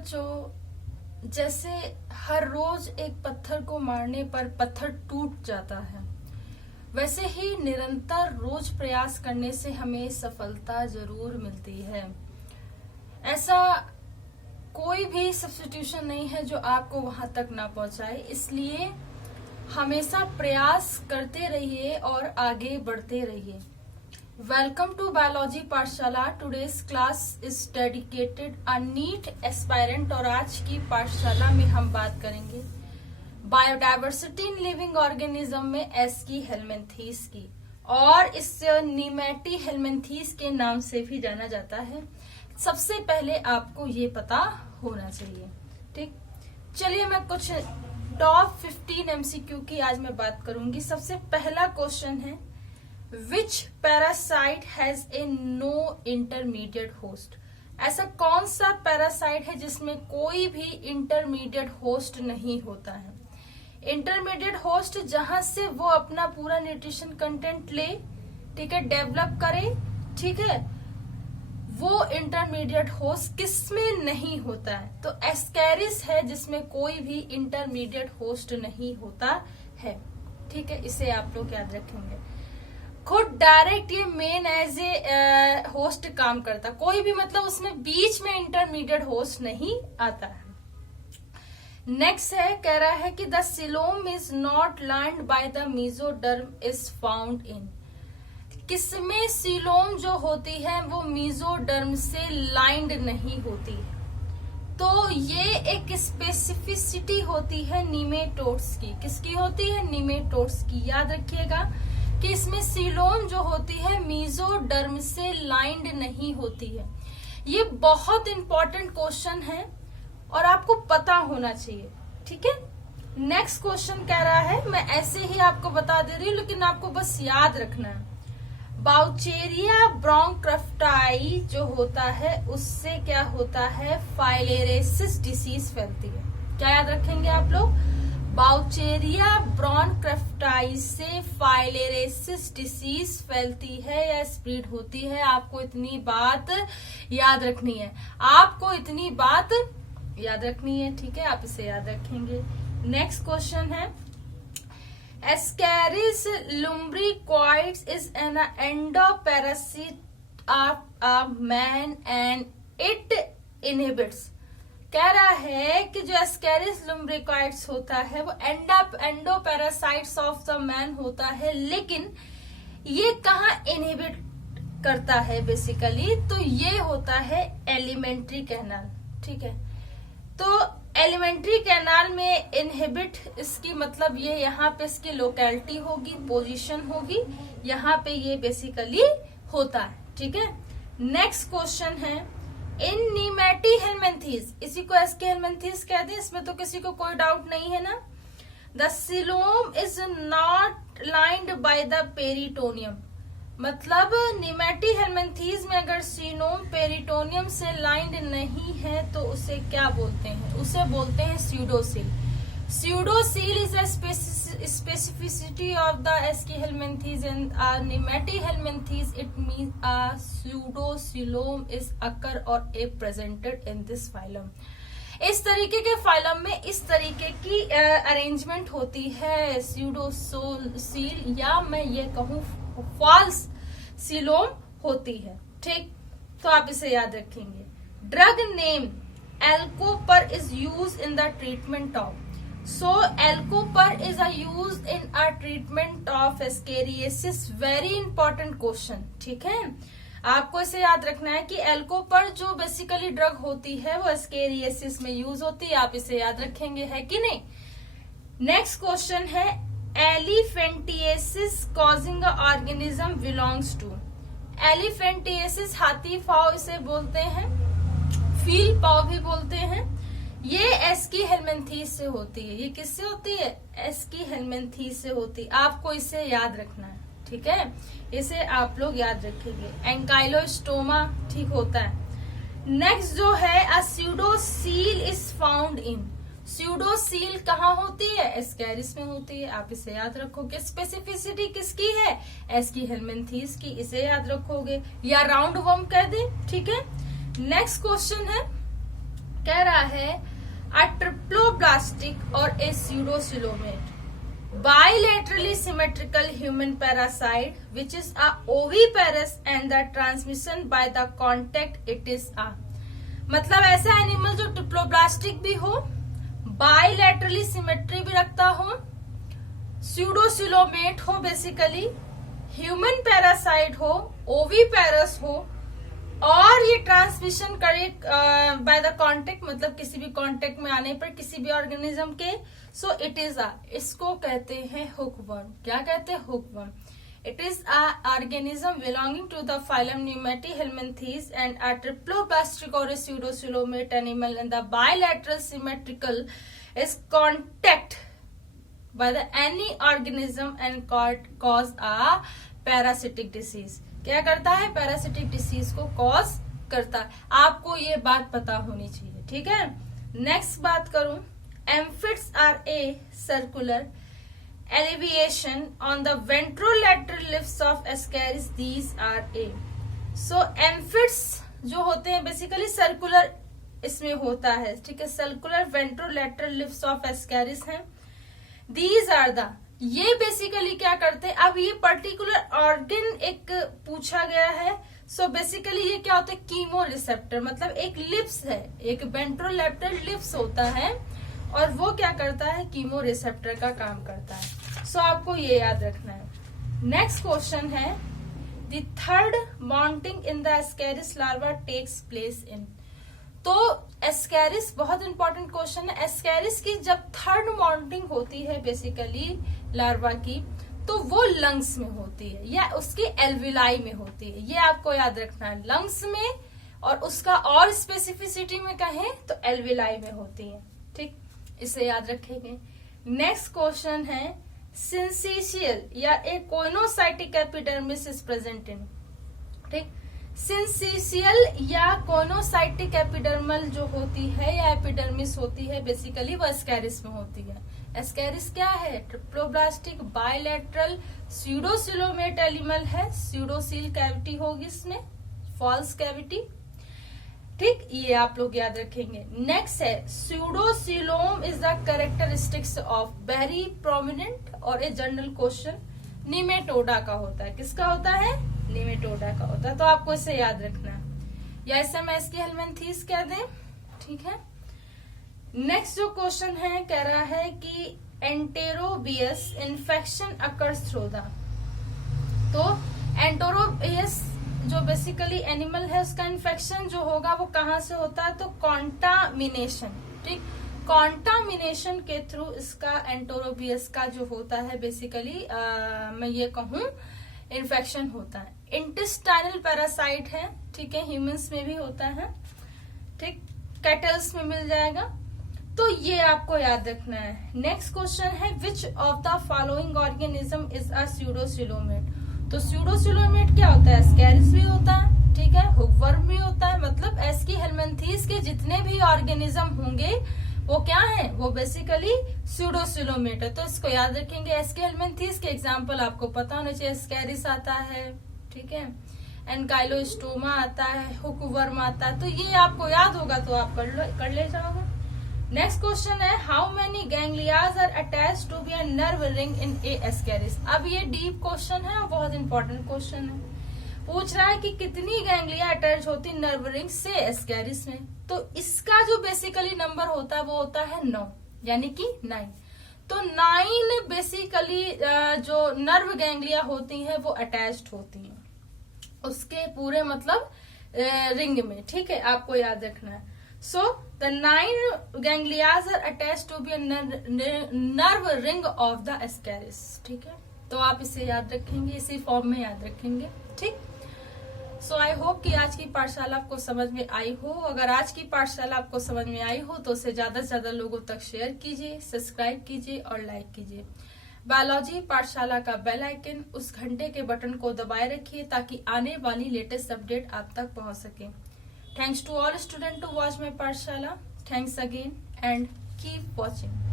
बच्चों, जैसे हर रोज एक पत्थर को मारने पर पत्थर टूट जाता है, वैसे ही निरंतर रोज प्रयास करने से हमें सफलता जरूर मिलती है। ऐसा कोई भी सब्स्टिट्यूशन नहीं है जो आपको वहां तक ना पहुंचाए, इसलिए हमेशा प्रयास करते रहिए और आगे बढ़ते रहिए। Welcome to biology Pathshala. Today's class is dedicated a NEET aspirant और आज की पाठशाला में हम बात करेंगे बायोडायवर्सिटी इन लिविंग ऑर्गेनिज्म में एस्की हेलमिंथीज की, और इस निमेटी हेलमिंथीज के नाम से भी जाना जाता है। सबसे पहले आपको ये पता होना चाहिए, ठीक। चलिए मैं कुछ टॉप 15 एमसीक्यू की आज मैं बात करूंगी। सबसे पहला क्वेश्चन है, which parasite has a no intermediate host? ऐसा कौन सा पैरासाइट है जिसमें कोई भी इंटरमीडिएट होस्ट नहीं होता है? इंटरमीडिएट होस्ट जहां से वो अपना पूरा न्यूट्रिशन कंटेंट ले, ठीक है, डेवलप करे, ठीक है, वो इंटरमीडिएट होस्ट किसमें नहीं होता है? तो एस्कैरिस है जिसमें कोई भी इंटरमीडिएट होस्ट नहीं होता है, ठीक है। इसे आप लोग याद रखेंगे। खुद डायरेक्ट ये मेन एज ए होस्ट काम करता, कोई भी मतलब उसमें बीच में इंटरमीडिएट होस्ट नहीं आता है। नेक्स्ट है, कह रहा है कि the coelom is not lined by the mesoderm is found in. किसमें सीलोम जो होती है वो मेसोडर्म से लाइंड नहीं होती है। तो ये एक स्पेसिफिसिटी होती है नीमेटोड्स की। किसकी होती है? नीमेटोड्स की। याद रखिएगा कि इसमें सीलोम जो होती है मेसोडर्म से लाइंड नहीं होती है। ये बहुत इंपॉर्टेंट क्वेश्चन है और आपको पता होना चाहिए, ठीक है। नेक्स्ट क्वेश्चन कह रहा है, मैं ऐसे ही आपको बता दे रही हूँ लेकिन आपको बस याद रखना है, बाउचेरिया ब्रोंकफ्टाई जो होता है उससे क्या होता है? फाइलेरेसिस डिसीज फैलती है। क्या याद रखेंगे आप लोग? बाउचेरिया ब्रोंकफ्टाई से फाइलेरेसिस डिसीज फैलती है या स्प्रेड होती है। आपको इतनी बात याद रखनी है, आपको इतनी बात याद रखनी है, ठीक है। आप इसे याद रखेंगे। नेक्स्ट क्वेश्चन है, Ascaris lumbricoides is an endoparasite of a man and it inhibits। कह रहा है कि जो एस्कैरिस lumbricoides होता है वो एंडोपैरासाइट्स ऑफ द मैन होता है, लेकिन ये कहाँ इनहिबिट करता है बेसिकली? तो ये होता है एलिमेंट्री कैनाल, ठीक है। तो एलिमेंट्री कैनाल में इनहिबिट, इसकी मतलब ये यहाँ पे इसकी लोकेलिटी होगी, पोजीशन होगी, यहाँ पे ये बेसिकली होता है, ठीक है। नेक्स्ट क्वेश्चन है, इन नीमेटी हेलमिंथीज, इसी को एस्की हेलमिंथीज कह दें, इसमें तो किसी को कोई डाउट नहीं है ना। The coelom is not lined by the peritoneum, मतलब निमेटी हेलमिंथीज में अगर सीनोम पेरिटोनियम से लाइंड नहीं है तो उसे क्या बोलते हैं? उसे बोलते हैं pseudocoel. Pseudocoel is a specificity of the aschelminthes and nemathelminthes. It means a pseudocoelom is occur और a presented in this phylum. इस तरीके के फाइलम में इस तरीके की अरेंजमेंट होती है, स्यूडोसील, या मैं ये कहूँ फॉल्स सीलोम होती है, ठीक। तो आप इसे याद रखेंगे। Drug name Alcopar is use in the treatment of, so Alcopar is use in a treatment of ascariasis. Very important question, ठीक है। आपको इसे याद रखना है कि एल्कोपर जो बेसिकली ड्रग होती है वो एस्केरियासिस में यूज होती है। आप इसे याद रखेंगे, है कि नहीं। नेक्स्ट क्वेश्चन है, elephantiasis causing organism belongs to. Elephantiasis हाथी पाव इसे बोलते हैं, फील पाव भी बोलते हैं। ये एस्की हेलमिंथीज से होती है। ये किससे होती है? एस्की हेलमिंथीज से होती है। आपको इसे याद रखना है, ठीक है, इसे आप लोग याद रखेंगे। एंकाइलोस्टोमा, ठीक होता है। नेक्स्ट जो है, अ स्यूडोसील इज फाउंड इन। स्यूडोसील कहाँ होती है? एस्कैरिस में होती है। आप इसे याद रखोगे। स्पेसिफिसिटी किसकी है? एस्की हेलमिंथीज की, इसे याद रखोगे, या राउंड वर्म कह दे, ठीक है। नेक्स्ट क्वेश्चन है, कह रहा है अ ट्रिप्लोब्लास्टिक और ए pseudocoelomate bilaterally symmetrical human parasite which is a oviparous and the transmission by the contact it is a मतलब ऐसा एनिमल जो ट्रिप्लोब्लास्टिक भी हो, बाइलेटरली सिमेट्री भी रखता हो, स्यूडोसिलोमेट हो, बेसिकली ह्यूमन पैरासाइट हो, ओवीपैरस हो, और ये ट्रांसमिशन करे बाय द कांटेक्ट, मतलब किसी भी कांटेक्ट में आने पर किसी भी ऑर्गेनिज्म के, सो इट इज इसको कहते हैं हुकवर्म। क्या कहते हैं? Hookworm. It is a organism belonging to the phylum nemathelminthes and a triploblastic और pseudocoelomate animal in the bilateral symmetrical is contact by the any organism and cause a parasitic disease। क्या करता है? Parasitic disease को cause करता है। आपको ये बात पता होनी चाहिए, ठीक है। नेक्स्ट बात करूं, amphids are a circular elevation on the ventrolateral lips of Ascaris, these are a. So amphids जो होते हैं बेसिकली सर्कुलर इसमें होता है, ठीक है। सर्कुलर वेंट्रोलैटरल लिप्स ऑफ एस्कैरिस हैं। दीज आर द, ये बेसिकली क्या करते हैं, अब ये पर्टिकुलर ऑर्गन एक पूछा गया है। सो बेसिकली ये क्या होता है? कीमो रिसेप्टर, मतलब एक लिप्स है, एक वेंट्रोलैटरल लिप्स होता है और वो क्या करता है? कीमो रिसेप्टर का काम करता है। सो आपको ये याद रखना है। नेक्स्ट क्वेश्चन है, the third mounting in the ascaris larva takes place in. तो एस्कैरिस बहुत इंपॉर्टेंट क्वेश्चन है। एस्कैरिस की जब थर्ड माउंटिंग होती है बेसिकली लार्वा की, तो वो लंग्स में होती है या उसकी एल्विलाई में होती है। ये आपको याद रखना है, लंग्स में, और उसका और स्पेसिफिसिटी में कहें तो एल्विलाई में होती है, ठीक। इसे याद रखेंगे। नेक्स्ट क्वेश्चन है, सिंसिशियल या ए coenocytic epidermis is present in, ठीक। सिंसिशियल या कोनोसाइटिक एपिडर्मल जो होती है या एपिडर्मिस होती है बेसिकली वो एस्कैरिस में होती है। एस्कैरिस क्या है? ट्रिप्लोब्लास्टिक बायलैटरल स्यूडोसिलोमेट एनिमल है। स्यूडोसील कैविटी होगी इसमें, फॉल्स कैविटी, ठीक। ये आप लोग याद रखेंगे। नेक्स्ट है, स्यूडोसिलोम is the characteristics of very prominent और ए जनरल क्वेश्चन निमेटोडा का होता है। किसका होता है? निमेटोडा का होता है। तो आपको इसे याद रखना है, या इसे मैं इसकी हेलमिन्थीज कह दें, ठीक है। नेक्स्ट जो क्वेश्चन है, कह रहा है कि एंटेरोबियस इन्फेक्शन अकर्स थ्रू द। तो एंटेरोबियस जो बेसिकली एनिमल है उसका इन्फेक्शन जो होगा वो कहाँ से होता है? तो कॉन्टामिनेशन, ठीक। कॉन्टामिनेशन के थ्रू इसका एंटेरोबियस का जो होता है बेसिकली मैं ये कहूं इन्फेक्शन होता है। इंटेस्टाइनल पैरासाइट है, ठीक है, ह्यूमंस में भी होता है, ठीक, कैटल्स में मिल जाएगा। तो ये आपको याद रखना है। नेक्स्ट क्वेश्चन है, which of the following organism is a pseudocoelomate. तो स्यूडोसिलोमेट क्या होता है? एस्कैरिस भी होता है, ठीक है, हुकवर्म भी होता है, मतलब एस्की हेलमिन्थीज के जितने भी ऑर्गेनिज्म होंगे वो क्या है? वो बेसिकली स्यूडोसिलोमेट है। तो इसको याद रखेंगे। एस्की हेलमिन्थीज के एग्जाम्पल आपको पता होना चाहिए। एस्कैरिस आता है, ठीक है, एनकाइलोस्टोमा आता है, हुकवर्म आता है। तो ये आपको याद होगा तो आप कर ले जाओगे। नेक्स्ट क्वेश्चन है, how many ganglias are attach to be a nerve ring in a ascaris. अब ये डीप क्वेश्चन है और बहुत इंपॉर्टेंट क्वेश्चन है। पूछ रहा है कि कितनी गैंग्लिया अटैच होती नर्व रिंग से एस्कैरिस में। तो इसका जो बेसिकली नंबर होता है वो होता है 9, यानी कि 9। तो 9 बेसिकली जो नर्व गैंग्लिया होती हैं वो अटैच्ड होती हैं उसके पूरे मतलब रिंग में, ठीक है, आपको याद रखना है। So the 9 ganglia are attached to be nerve ring of the ascaris, ठीक है। तो आप इसे याद रखेंगे, इसी फॉर्म में याद रखेंगे, ठीक। सो आई होप कि आज की पाठशाला आपको समझ में आई हो। अगर आज की पाठशाला आपको समझ में आई हो तो उसे ज्यादा से ज्यादा लोगों तक शेयर कीजिए, सब्सक्राइब कीजिए और लाइक कीजिए। बायोलॉजी पाठशाला का बेल आइकन, उस घंटे के बटन को दबाए रखिए ताकि आने वाली लेटेस्ट अपडेट आप तक पहुंच सके। Thanks to all student to watch my Pathshala. Thanks again and keep watching.